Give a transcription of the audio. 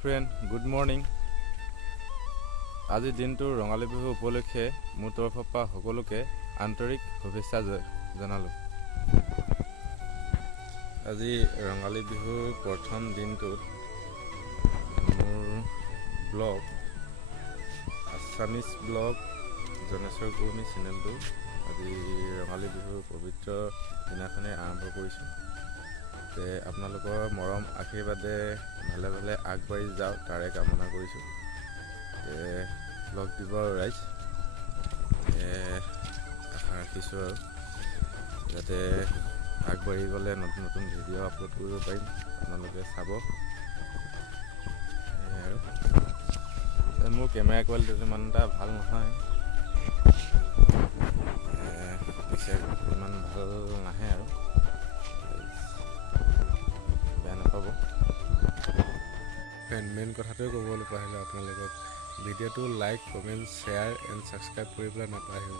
Friend good morning. আজি দিনটোৰ ৰঙালী বিহু উপলক্ষে মোৰ তৰফৰ পৰা সকলোকে আন্তৰিক শুভেচ্ছা জনালোঁ। আজি ৰঙালী বিহুৰ প্ৰথম দিনটোত মোৰ ব্লগ আছামিজ ব্লগ জনেশ্বৰ কুৰ্মী চেনেলটো আজি ৰঙালী বিহুৰ পবিত্ৰ দিনাখনে আৰম্ভ কৰিছোঁ। আপোনালোকৰ মৰম আশীৰ্বাদে ভালে ভালে আগবাঢ়ি যাওক তাৰে কামনা কৰিছোঁ। ব্লগ দিব আৰু ৰাইজ আশা ৰাখিছোঁ আৰু যাতে আগবাঢ়ি গ'লে নতুন নতুন ভিডিঅ' আপলোড কৰিব পাৰিম, আপোনালোকে চাব। আৰু মোৰ কেমেৰা কোৱালিটিটো ইমান এটা ভাল নহয়, ইমান ভাল নাহে আৰু বেয়া নাপাব। মেইন কথাটোৱে ক'বলৈ পাৰিলোঁ আপোনালোকক, ভিডিঅ'টো like comment share and subscribe কৰিবলৈ নাপাহৰিব।